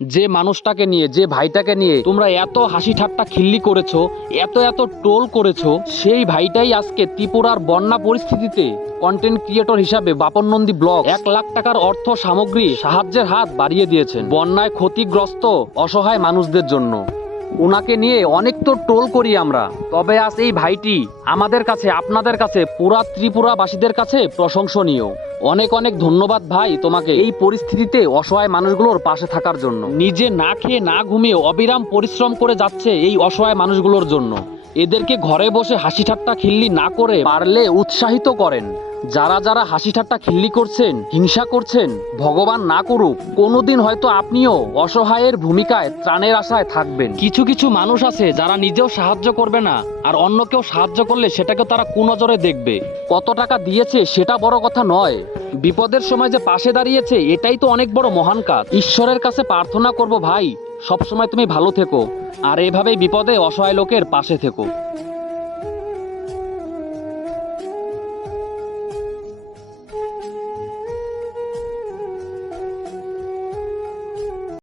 যে মানুষটাকে নিয়ে, যে ভাইটাকে নিয়ে তোমরা এত হাসি ঠাট্টা খিল্লি করেছো, এত এত ট্রোল করেছো, সেই ভাইটাই আজকে ত্রিপুরার বন্যা পরিস্থিতিতে কন্টেন্ট ক্রিয়েটর হিসাবে বাপন নন্দী ব্লগ 1 লাখ টাকার অর্থ সামগ্রী সাহায্যের হাত বাড়িয়ে দিয়েছেন বন্যায় ক্ষতিগ্রস্ত অসহায় মানুষদের জন্য। ওনাকে নিয়ে অনেক তো ট্রোল করি আমরা, তবে আজ এই ভাইটি আমাদের কাছে, আপনাদের কাছে, পুরা ত্রিপুরাবাসীদের কাছে প্রশংসনীয়। অনেক অনেক ধন্যবাদ ভাই তোমাকে, এই পরিস্থিতিতে অসহায় মানুষগুলোর পাশে থাকার জন্য। নিজে না খেয়ে না ঘুমিয়ে অবিরাম পরিশ্রম করে যাচ্ছে এই অসহায় মানুষগুলোর জন্য। এদেরকে ঘরে বসে হাসি ঠাট্টা খিল্লি না করে পারলে উৎসাহিত করেন। যারা যারা হাসি ঠাট্টা খিল্লি করছেন, হিংসা করছেন, ভগবান না করুক কোনোদিন হয়তো আপনিও অসহায়ের ভূমিকায় ত্রাণের আশায় থাকবেন। কিছু কিছু মানুষ আছে যারা নিজেও সাহায্য করবে না, আর অন্য কেউ সাহায্য করলে সেটাকে তারা কুনজরে দেখবে। কত টাকা দিয়েছে সেটা বড় কথা নয়, বিপদের সময় যে পাশে দাঁড়িয়েছে এটাই তো অনেক বড় মহান কাজ। ঈশ্বরের কাছে প্রার্থনা করব ভাই, সবসময় তুমি ভালো থেকো আর এভাবেই বিপদে অসহায় লোকের পাশে থেকো।